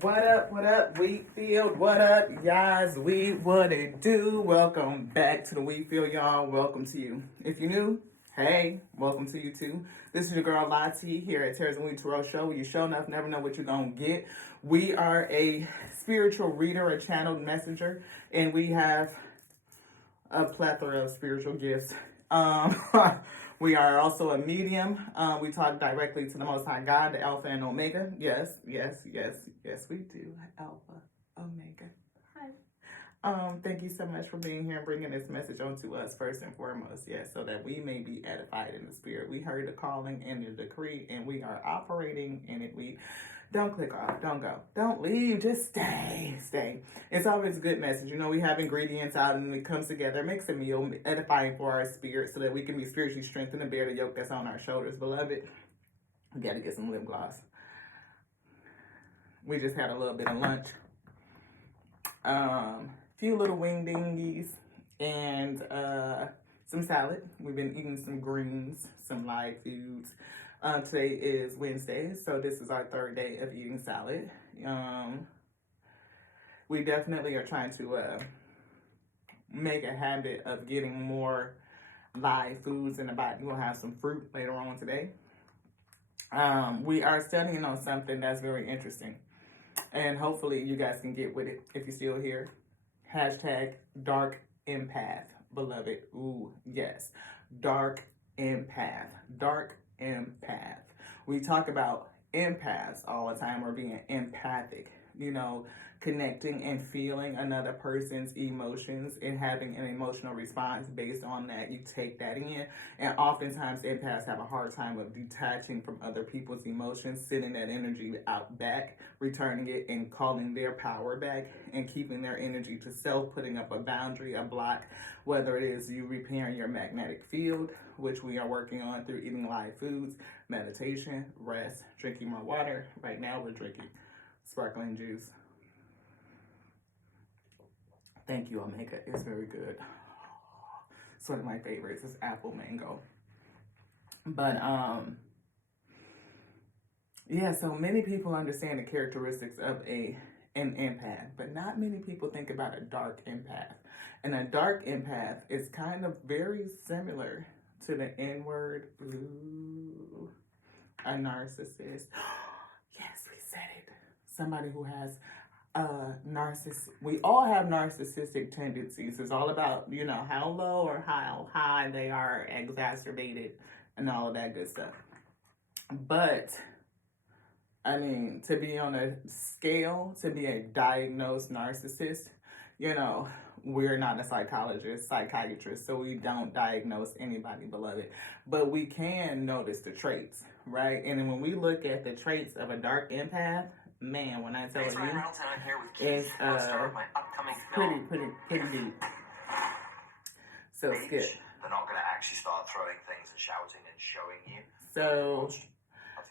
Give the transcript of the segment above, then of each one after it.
What up, Wheatfield? What up, guys? What it do? Welcome back to the Wheatfield, y'all. Welcome to you. If you're new, hey, welcome to you too. This is your girl Lottie here at Terrence and Wheat Tarot Show, where you show enough, never know what you're gonna get. We are a spiritual reader, a channeled messenger, and we have a plethora of spiritual gifts. We are also a medium. We talk directly to the Most High God, the Alpha and Omega. Yes, we do. Alpha, Omega. Hi. Thank you so much for being here and bringing this message on to us first and foremost. Yes, so that we may be edified in the spirit. We heard the calling and the decree, and we are operating in it. We don't click off. Don't go. Don't leave. Just stay. It's always a good message. You know, we have ingredients out and it comes together. It makes a meal edifying for our spirit so that we can be spiritually strengthened and bear the yoke that's on our shoulders. Beloved, we got to get some lip gloss. We just had a little bit of lunch. Few little wing dingies and some salad. We've been eating some greens, some live foods. Today is Wednesday, so this is our third day of eating salad. We definitely are trying to make a habit of getting more live foods in the body. We'll have some fruit later on today. We are studying on something that's very interesting, and hopefully you guys can get with it if you're still here. Hashtag Dark Empath, beloved. Ooh, yes. Dark Empath. Dark Empath. We talk about empaths all the time, or being empathic, you know, connecting and feeling another person's emotions and having an emotional response based on that. You take that in, and oftentimes empaths have a hard time of detaching from other people's emotions, sending that energy out back, returning it and calling their power back, and keeping their energy to self, putting up a boundary, a block, whether it is you repairing your magnetic field, which we are working on through eating live foods, meditation, rest, drinking more water. Right now we're drinking sparkling juice. Thank you, Omega. It's very good. It's one of my favorites. It's apple mango. But yeah, so many people understand the characteristics of an empath, but not many people think about a dark empath. And a dark empath is kind of very similar to the N-word, ooh, a narcissist. Yes, we said it. Somebody who has narcissist. We all have narcissistic tendencies. It's all about, you know, how low or how high they are exacerbated and all of that good stuff. But I mean, to be on a scale, to be a diagnosed narcissist, you know, we're not a psychiatrist, so we don't diagnose anybody, beloved. But we can notice the traits, right? And then when we look at the traits of a dark empath, man, when I tell you, it's pretty deep. So skip. They're not going to actually start throwing things and shouting and showing you. So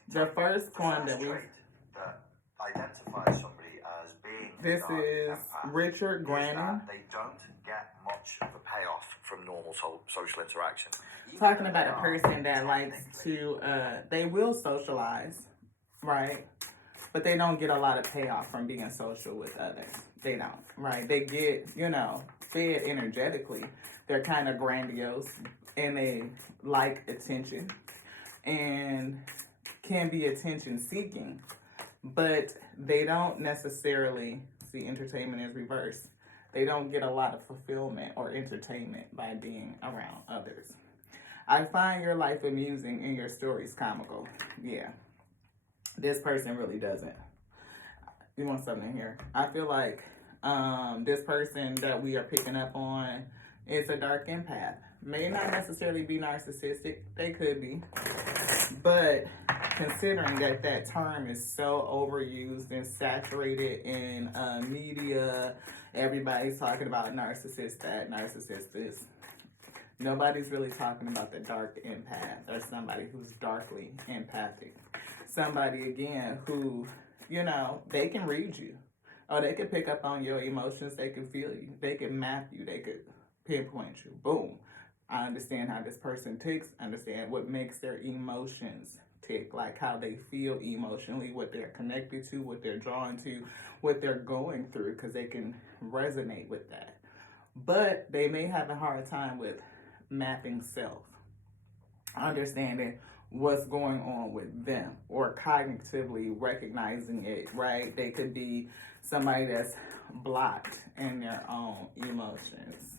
the first one that identifies somebody as being this is Richard Grannon. They don't get much of a payoff from normal social interaction. Talking about a person that likes to, they will socialize, right? But they don't get a lot of payoff from being social with others. They don't, right? They get, you know, fed energetically. They're kind of grandiose and they like attention and can be attention seeking, but they don't necessarily see entertainment as reverse. They don't get a lot of fulfillment or entertainment by being around others. I find your life amusing and your stories comical. Yeah. This person really doesn't. You want something here? I feel like this person that we are picking up on is a dark empath. May not necessarily be narcissistic. They could be. But considering that that term is so overused and saturated in media, everybody's talking about narcissist that, narcissist this. Nobody's really talking about the dark empath or somebody who's darkly empathic. Somebody, again, who, you know, they can read you. Or they can pick up on your emotions. They can feel you. They can map you. They could pinpoint you. Boom. I understand how this person ticks. Understand what makes their emotions tick, like how they feel emotionally, what they're connected to, what they're drawn to, what they're going through, because they can resonate with that. But they may have a hard time with mapping self, understanding what's going on with them, or cognitively recognizing it, right? They could be somebody that's blocked in their own emotions.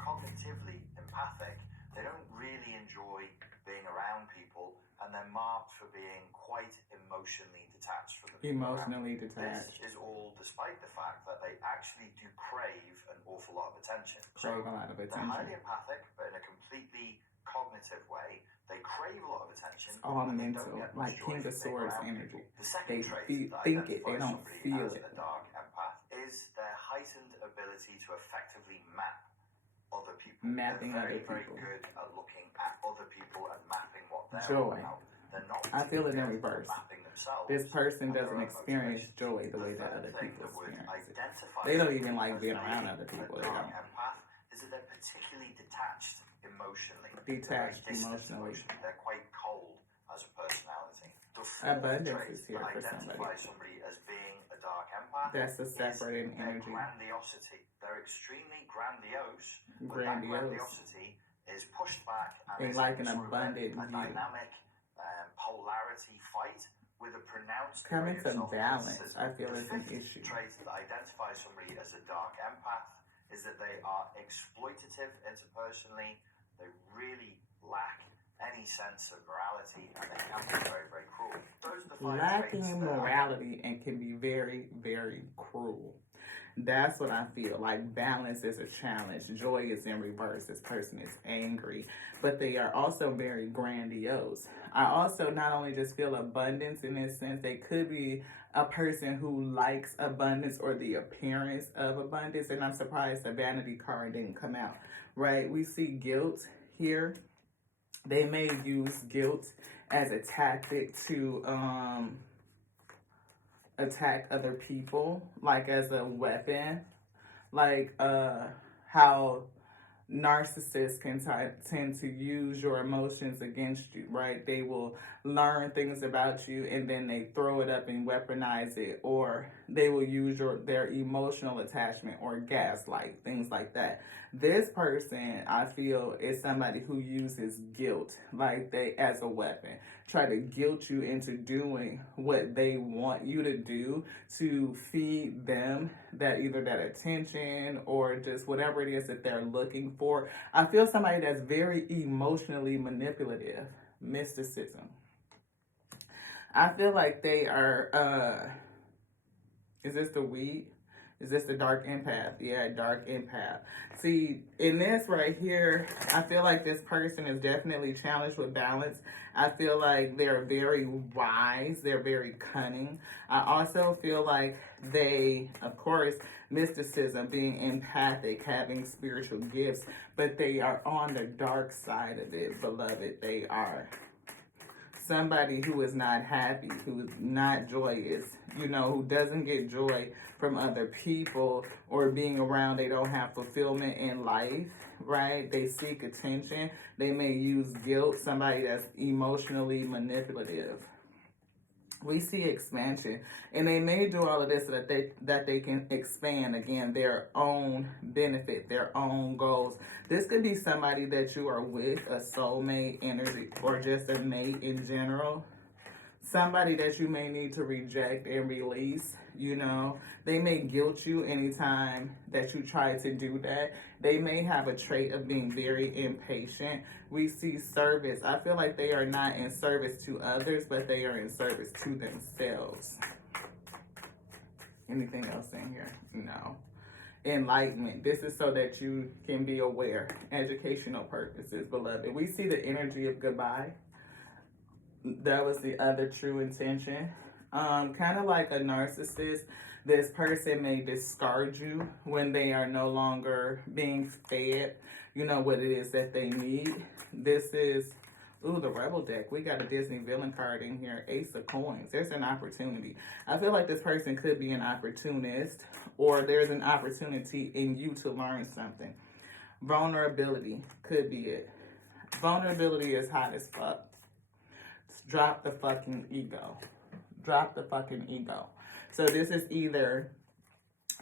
Cognitively empathic, they don't really enjoy being around people, and they're marked for being quite emotionally detached from the people Emotionally around. detached. This is all despite the fact that they actually do crave an awful lot of attention. Crave a lot of attention. They're highly empathic, but in a completely cognitive way. They crave a lot of attention. It's all mental, like King of Swords energy. The second They trait that think it, they identifies don't somebody feel as it. a dark empath is their heightened ability to effectively map other people. Mapping they're very, other people. very good at looking at other people and mapping what they're Joy. about. They're not I feel it in particularly reverse. mapping themselves This person and their doesn't own experience motivations. joy the way The that third other thing people that would experience it. identify They don't somebody even like as being around being other people. A They dark don't. empath is that they're particularly detached emotionally. Detached They're very distant emotionally. They're quite cold as a personality. The fourth Abundance trait is here that for somebody. identifies somebody as being a dark empath That's a separating is their energy. grandiosity. They're extremely grandiose, but that Grandiose. grandiosity is pushed back and They it's like an sort of abundant a view. dynamic polarity fight with a pronounced Coming degree from of balance, self-criticism. I feel The is an fifth issue. trait that identifies somebody as a dark empath is that they are exploitative interpersonally. They really lack any sense of morality, and they can be very, very cruel. Those are the five Lacking traits in that morality and can be very, very cruel. That's what I feel. Like balance is a challenge. Joy is in reverse. This person is angry, but they are also very grandiose. I also not only just feel abundance in this sense, they could be a person who likes abundance or the appearance of abundance. And I'm surprised the vanity card didn't come out, right? We see guilt here. They may use guilt as a tactic to attack other people, like as a weapon, like how narcissists can tend to use your emotions against you, right? They will learn things about you and then they throw it up and weaponize it, or they will use their emotional attachment or gaslight, things like that. This person, I feel, is somebody who uses guilt, like they as a weapon, try to guilt you into doing what they want you to do to feed them either that attention or just whatever it is that they're looking for. I feel somebody that's very emotionally manipulative. Mysticism. I feel like they are, is this the weed? Is this the Dark Empath? Yeah, Dark Empath. See, in this right here, I feel like this person is definitely challenged with balance. I feel like they're very wise. They're very cunning. I also feel like they, of course, mysticism, being empathic, having spiritual gifts, but they are on the dark side of it, beloved. They are somebody who is not happy, who is not joyous, who doesn't get joy from other people or being around. They don't have fulfillment in life, right? They seek attention. They may use guilt, somebody that's emotionally manipulative. We see expansion, and they may do all of this so that they can expand, again, their own benefit, their own goals. This could be somebody that you are with, a soulmate energy, or just a mate in general. Somebody that you may need to reject and release. They may guilt you anytime that you try to do that. They may have a trait of being very impatient. We see service. I feel like they are not in service to others, but they are in service to themselves. Anything else in here? No. Enlightenment. This is so that you can be aware. Educational purposes, beloved. We see the energy of goodbye. That was the other true intention. Kind of like a narcissist, this person may discard you when they are no longer being fed, what it is that they need. This is, the Rebel deck. We got a Disney villain card in here, Ace of Coins. There's an opportunity. I feel like this person could be an opportunist, or there's an opportunity in you to learn something. Vulnerability could be it. Vulnerability is hot as fuck. Drop the fucking ego. Drop the fucking ego. So this is either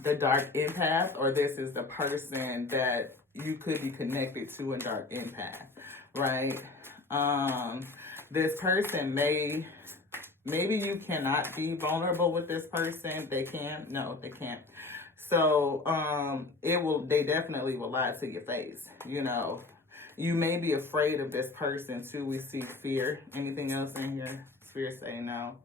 the Dark Empath, or this is the person that you could be connected to in Dark Empath, right? This person maybe you cannot be vulnerable with this person. They can? No, they can't. So, they definitely will lie to your face, you know. You may be afraid of this person too. We see fear. Anything else in here? Fear say no.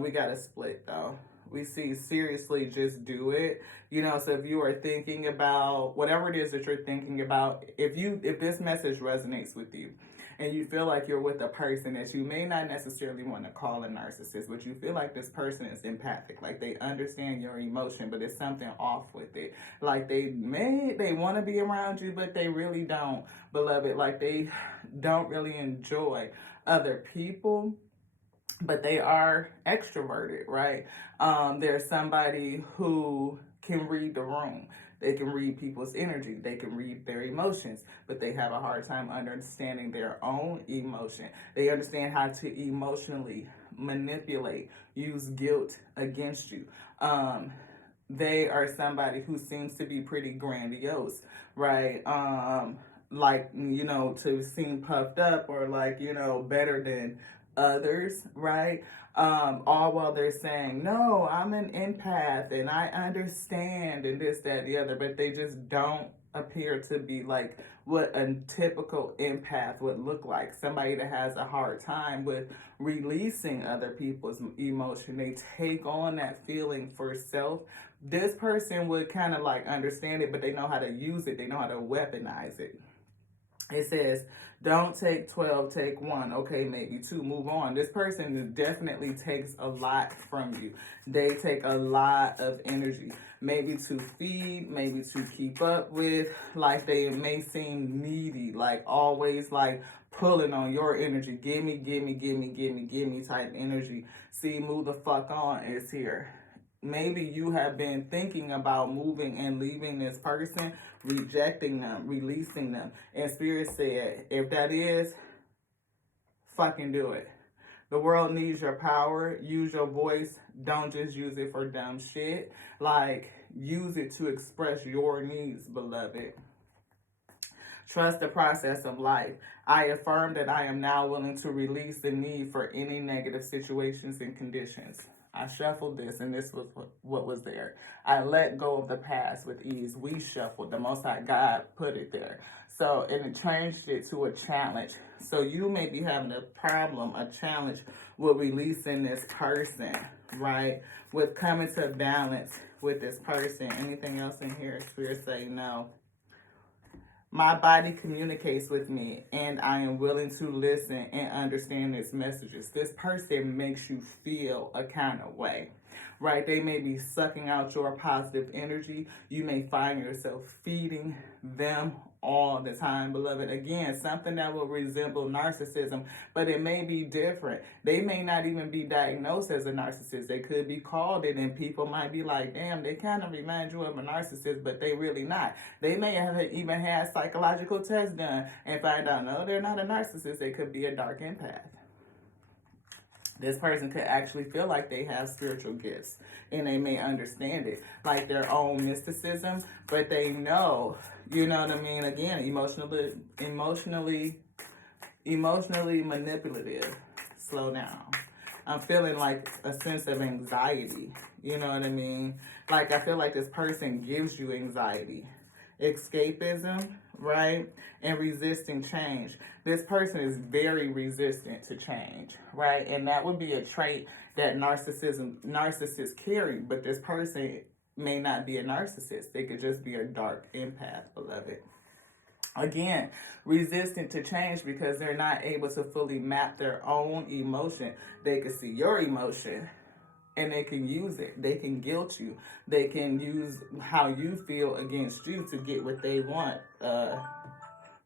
We got to split though. We see seriously just do it. You know, so if you are thinking about whatever it is that you're thinking about, if this message resonates with you and you feel like you're with a person that you may not necessarily want to call a narcissist, but you feel like this person is empathic, like they understand your emotion, but it's something off with it. Like they want to be around you, but they really don't, beloved. Like they don't really enjoy other people, but they are extroverted, right? There's somebody who can read the room. They can read people's energy. They can read their emotions, but they have a hard time understanding their own emotion. They understand how to emotionally manipulate, use guilt against you. They are somebody who seems to be pretty grandiose, right? Like, you know, to seem puffed up or like, you know, better than others, right? All while they're saying, no, I'm an empath and I understand and this, that, the other, but they just don't appear to be like what a typical empath would look like. Somebody that has a hard time with releasing other people's emotion. They take on that feeling for self. This person would kind of like understand it, but they know how to use it. They know how to weaponize it. It says, don't take 12, take 1. Okay, maybe 2, move on. This person definitely takes a lot from you. They take a lot of energy, maybe to feed, maybe to keep up with. Like they may seem needy, like always like pulling on your energy. Give me type energy. See, move the fuck on is here. Maybe you have been thinking about moving and leaving this person, rejecting them, releasing them. And Spirit said, if that is, fucking do it. The world needs your power. Use your voice. Don't just use it for dumb shit. Like, use it to express your needs, beloved. Trust the process of life. I affirm that I am now willing to release the need for any negative situations and conditions. I shuffled this, and this was what was there. I let go of the past with ease. We shuffled. The Most High God put it there. So, and it changed it to a challenge. So you may be having a problem, a challenge with releasing this person, right? With coming to balance with this person. Anything else in here? Spirit say no. My body communicates with me, and I am willing to listen and understand its messages. This person makes you feel a kind of way, right? They may be sucking out your positive energy. You may find yourself feeding them all the time, beloved. Again, something that will resemble narcissism, but it may be different. They may not even be diagnosed as a narcissist. They could be called it, and people might be like, damn, they kind of remind you of a narcissist, but they really not. They may have even had psychological tests done and find out, no, they're not a narcissist. They could be a dark empath. This person could actually feel like they have spiritual gifts and they may understand it, like their own mysticism, but they know, you know what I mean? Again, emotionally manipulative. Slow down. I'm feeling like a sense of anxiety. You know what I mean? Like I feel like this person gives you anxiety. Escapism, right? And resisting change. This person is very resistant to change, right? And that would be a trait that narcissists carry, but this person may not be a narcissist. They could just be a dark empath, beloved. Again, resistant to change because they're not able to fully map their own emotion. They can see your emotion and they can use it. They can guilt you. They can use how you feel against you to get what they want.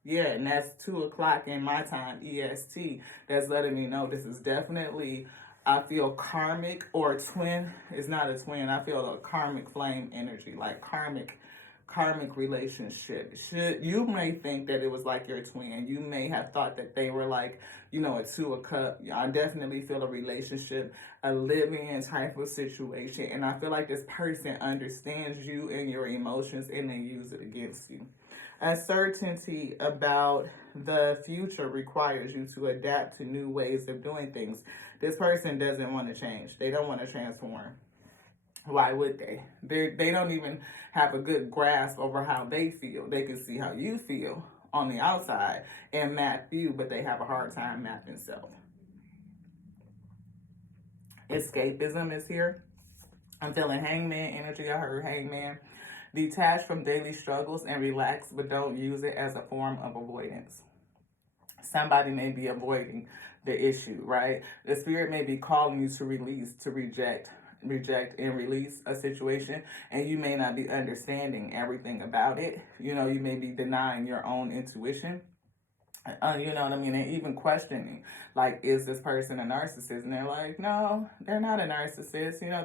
Yeah, and that's 2 o'clock in my time, EST. That's letting me know this is definitely, I feel karmic or twin. It's not a twin. I feel a karmic flame energy, like karmic karmic relationship. You may think that it was like your twin. You may have thought that they were like, you know, a two of cup. I definitely feel a relationship, a living type of situation. And I feel like this person understands you and your emotions and they use it against you. Uncertainty about the future requires you to adapt to new ways of doing things. This person doesn't want to change. They don't want to transform. Why would they? They don't even have a good grasp over how they feel. They can see how you feel on the outside and map you, but they have a hard time mapping self. Escapism is here. I'm feeling Hangman energy. I heard Hangman. Detach from daily struggles and relax, but don't use it as a form of avoidance. Somebody may be avoiding the issue, right? The spirit may be calling you to release, to reject and release a situation, and you may not be understanding everything about it. You know, you may be denying your own intuition. You know what I mean? And even questioning, like, is this person a narcissist? And they're like, no, they're not a narcissist. You know,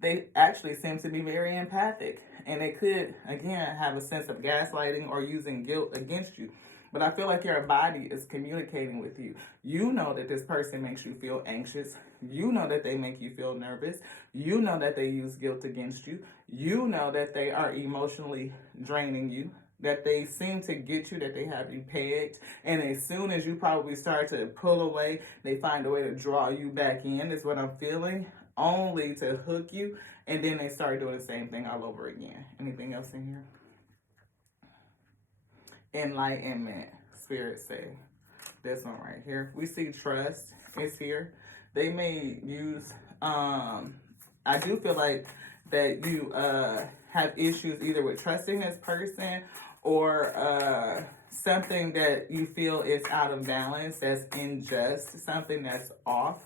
they actually seem to be very empathic. And they could, again, have a sense of gaslighting or using guilt against you. But I feel like your body is communicating with you. You know that this person makes you feel anxious. You know that they make you feel nervous. You know that they use guilt against you. You know that they are emotionally draining you, that they seem to get you, that they have you pegged. And as soon as you probably start to pull away, they find a way to draw you back in, is what I'm feeling, only to hook you. And then they start doing the same thing all over again. Anything else in here? Enlightenment Spirit say. This one right here. We see trust is here. They may use, I do feel like that you have issues either with trusting this person or something that you feel is out of balance, that's unjust, something that's off.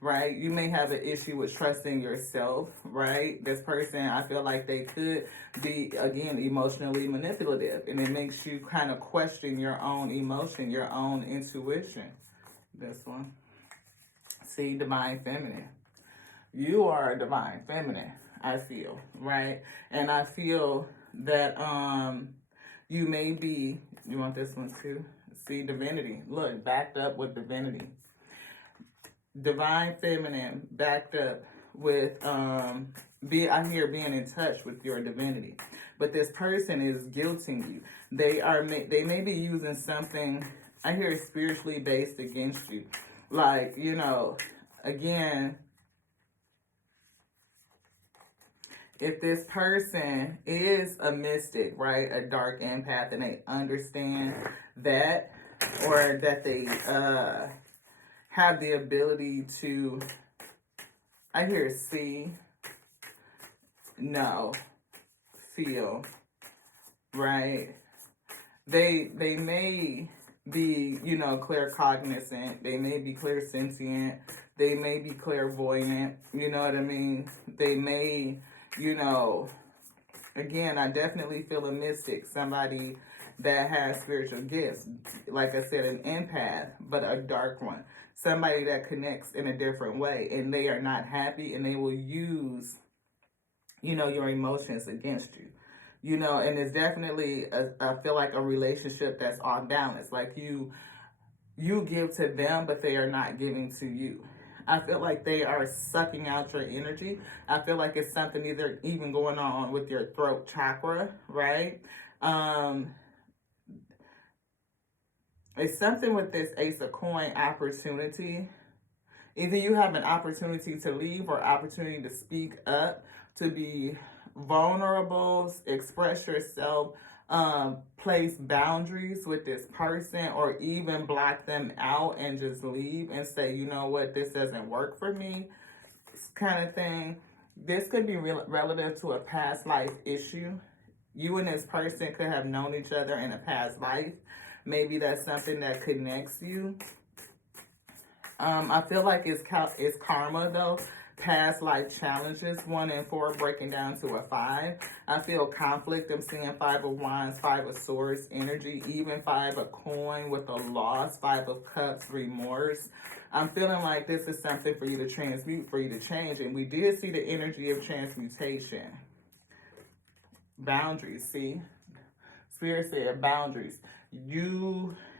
Right? You may have an issue with trusting yourself, right? This person, I feel like they could be, again, emotionally manipulative, and it makes you kind of question your own emotion, your own intuition. This one. See, divine feminine. You are a divine feminine, I feel, right? And I feel that you may be, you want this one too? See, divinity. Look, backed up with divinity. Divine feminine backed up with I hear being in touch with your divinity, but this person is guilting you. They may be using something, I hear, spiritually based against you, like, you know, again, if this person is a mystic, right, a dark empath, and they understand that, or that they have the ability to, I hear see, know, feel, right? They may be, you know, claircognizant. They may be clairsentient. They may be clairvoyant. You know what I mean? They may, you know, again, I definitely feel a mystic, somebody that has spiritual gifts. Like I said, an empath, but a dark one. Somebody that connects in a different way, and they are not happy, and they will use, you know, your emotions against you. You know, and it's definitely, I feel like a relationship that's off balance. Like you give to them, but they are not giving to you. I feel like they are sucking out your energy. I feel like it's something either even going on with your throat chakra, right? It's something with this Ace of Coin opportunity. Either you have an opportunity to leave or opportunity to speak up, to be vulnerable, express yourself, place boundaries with this person, or even block them out and just leave and say, you know what, this doesn't work for me, kind of thing. This could be relative to a past life issue. You and this person could have known each other in a past life. Maybe that's something that connects you. I feel like it's karma, though. Past life challenges, 1 and 4 breaking down to a 5. I feel conflict. I'm seeing 5 of Wands, 5 of Swords energy, even 5 of Coin with a loss, 5 of Cups, remorse. I'm feeling like this is something for you to transmute, for you to change. And we did see the energy of transmutation. Boundaries, see? Spirit said boundaries.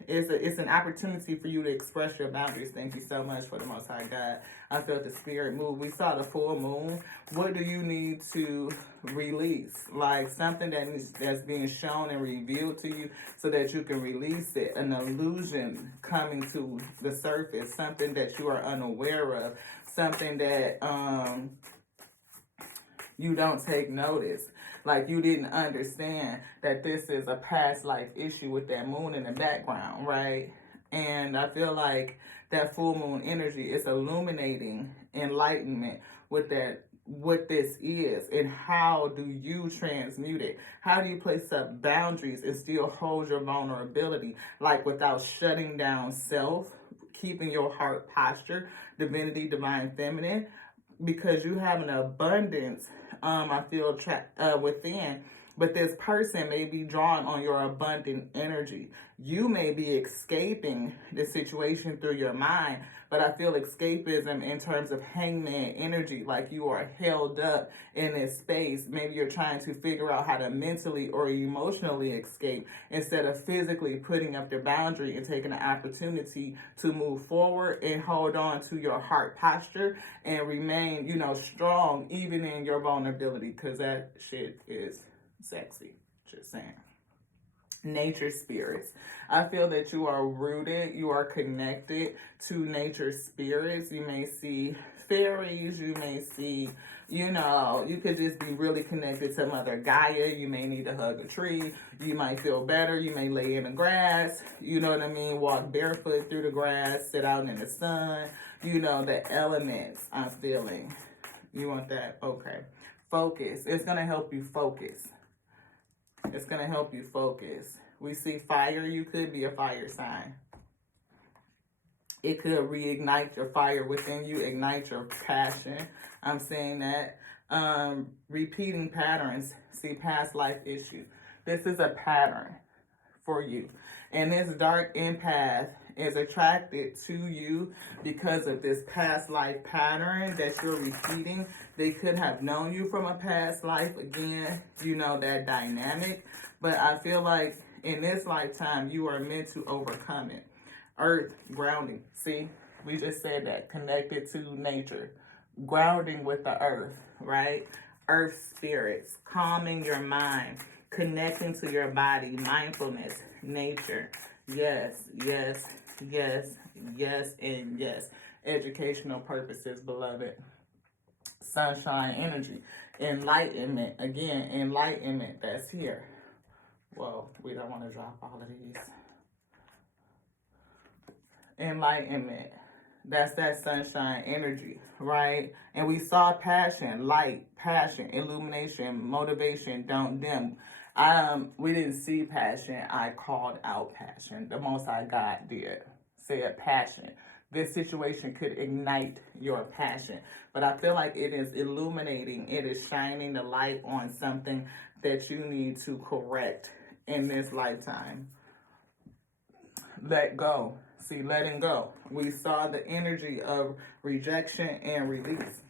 It's an opportunity for you to express your boundaries. Thank you so much for the Most High God. I felt the spirit move. We saw the full moon. What do you need to release? Like something that's being shown and revealed to you so that you can release it. An illusion coming to the surface. Something that you are unaware of. Something that you don't take notice. Like you didn't understand that this is a past life issue with that moon in the background, right? And I feel like that full moon energy is illuminating enlightenment with that, what this is and how do you transmute it? How do you place up boundaries and still hold your vulnerability, like without shutting down self, keeping your heart posture, divinity, divine feminine, because you have an abundance, I feel, within. But this person may be drawn on your abundant energy. You may be escaping the situation through your mind, but I feel escapism in terms of Hangman energy, like you are held up in this space. Maybe you're trying to figure out how to mentally or emotionally escape instead of physically putting up your boundary and taking the opportunity to move forward and hold on to your heart posture and remain, strong even in your vulnerability, because that shit is sexy. Just saying. Nature spirits. I feel that you are rooted, you are connected to nature spirits. You may see fairies, you may see, you could just be really connected to Mother Gaia. You may need to hug a tree. You might feel better. You may lay in the grass, you know what I mean? Walk barefoot through the grass, sit out in the sun. The elements I'm feeling. You want that? Okay. Focus. It's going to help you focus. It's going to help you focus. We see fire. You could be a fire sign. It could reignite your fire within you, ignite your passion. I'm saying that. Repeating patterns. See, past life issue. This is a pattern for you. And this dark empath is attracted to you because of this past life pattern that you're repeating. They could have known you from a past life. Again, that dynamic. But I feel like in this lifetime, you are meant to overcome it. Earth, grounding. See, we just said that. Connected to nature. Grounding with the earth, right? Earth spirits. Calming your mind. Connecting to your body. Mindfulness. Nature. Yes, yes, yes, yes, and yes. Educational purposes, beloved. Sunshine energy. Enlightenment. Again, enlightenment. That's here. Well, we don't want to drop all of these. Enlightenment. That's that sunshine energy, right? And we saw passion, light, passion, illumination, motivation, don't dim. We didn't see passion. I called out passion. The Most High God did. Said passion. This situation could ignite your passion. But I feel like it is illuminating. It is shining the light on something that you need to correct in this lifetime. Let go. See, letting go. We saw the energy of rejection and release.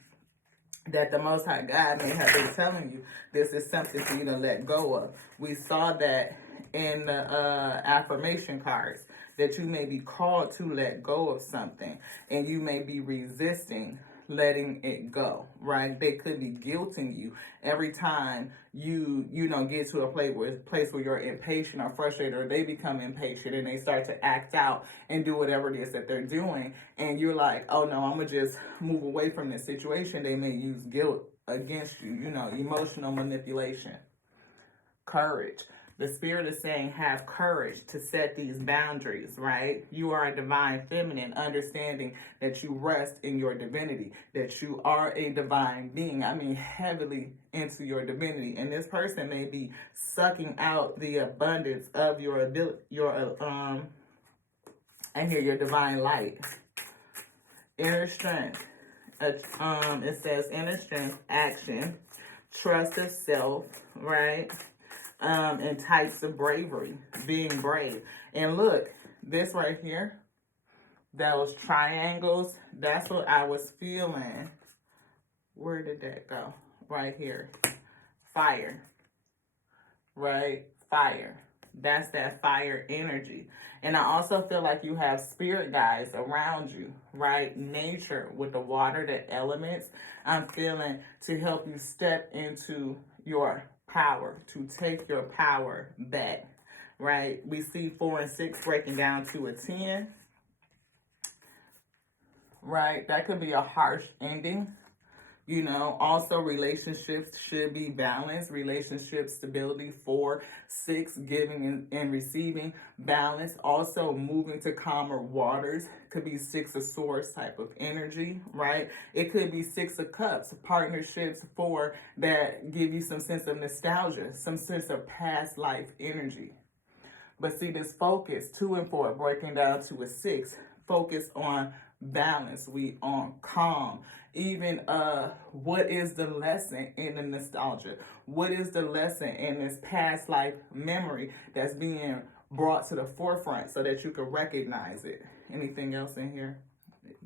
That the Most High God may have been telling you this is something for you to let go of. We saw that in the affirmation cards, that you may be called to let go of something and you may be resisting letting it go, right? They could be guilting you every time you get to a place where you're impatient or frustrated, or they become impatient and they start to act out and do whatever it is that they're doing, and you're like, oh no, I'm gonna just move away from this situation. They may use guilt against you, emotional manipulation. Courage. The Spirit is saying have courage to set these boundaries, right? You are a divine feminine, understanding that you rest in your divinity, that you are a divine being. I mean, heavily into your divinity. And this person may be sucking out the abundance of your ability, your divine light. Inner strength. It says inner strength, action, trust of self, right? And types of bravery, being brave. And look, this right here, those triangles, that's what I was feeling. Where did that go? Right here. Fire. right? Fire. That's that fire energy. And I also feel like you have spirit guides around you, right? Nature with the water, the elements, I'm feeling to help you step into your power, to take your power back, right? We see 4 and 6 breaking down to a 10, right? That could be a harsh ending. You know, also relationships should be balanced. Relationship stability, 4, 6, giving and receiving, balance. Also moving to calmer waters. Could be 6 of swords type of energy, right? It could be 6 of cups, partnerships, 4, that give you some sense of nostalgia, some sense of past life energy. But see this focus, 2 and 4, breaking down to a 6, focus on balance. We on calm. Even what is the lesson in the nostalgia? What is the lesson in this past life memory that's being brought to the forefront so that you can recognize it? Anything else in here?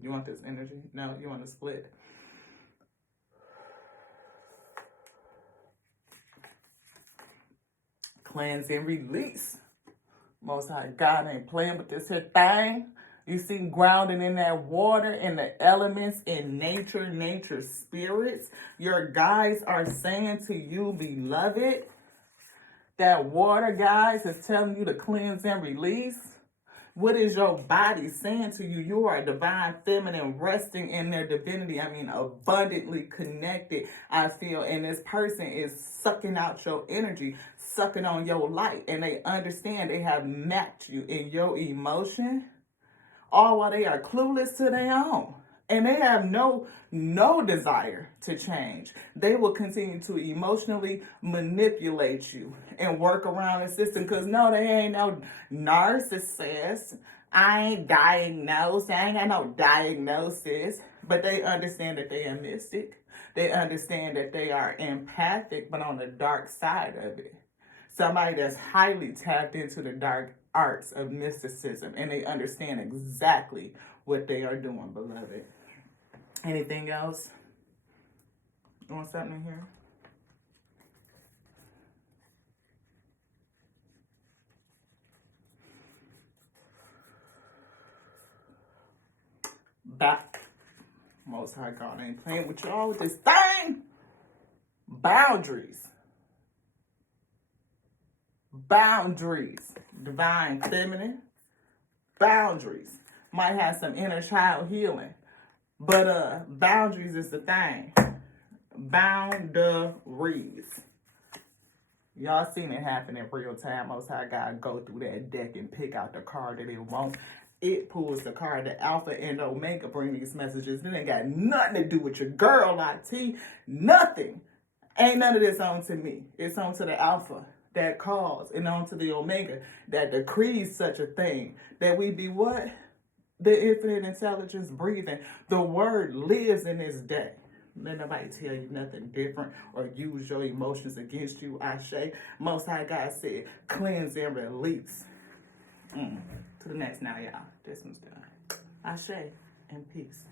You want this energy? No, you want to split? Cleanse and release. Most High God ain't playing with this here thing. You see, grounded in that water, in the elements, in nature, nature spirits. Your guides are saying to you, beloved, that water, guys, is telling you to cleanse and release. What is your body saying to you? You are a divine feminine resting in their divinity. I mean, abundantly connected, I feel. And this person is sucking out your energy, sucking on your light. And they understand they have mapped you in your emotion, all while they are clueless to their own. And they have no desire to change. They will continue to emotionally manipulate you and work around the system because no, they ain't no narcissist. I ain't diagnosed. I ain't got no diagnosis. But they understand that they are mystic. They understand that they are empathic, but on the dark side of it. Somebody that's highly tapped into the dark arts of mysticism, and they understand exactly what they are doing, beloved. Anything else? You want something in here? Back. Most High God ain't playing with y'all with this thing. Boundaries. Boundaries. Divine feminine. Boundaries. Might have some inner child healing. But boundaries is the thing. Boundaries. Y'all seen it happen in real time. Most High God go through that deck and pick out the card that it wants. It pulls the card. The Alpha and Omega bring these messages. It ain't got nothing to do with your girl, IT. Nothing. Ain't none of this on to me. It's on to the Alpha that calls, and on to the Omega that decrees such a thing. That we be what? The infinite intelligence breathing. The word lives in this day. Let nobody tell you nothing different or use your emotions against you. Ashe. Most High God said, cleanse and release. To the next now, y'all. This one's done. Ashe and peace.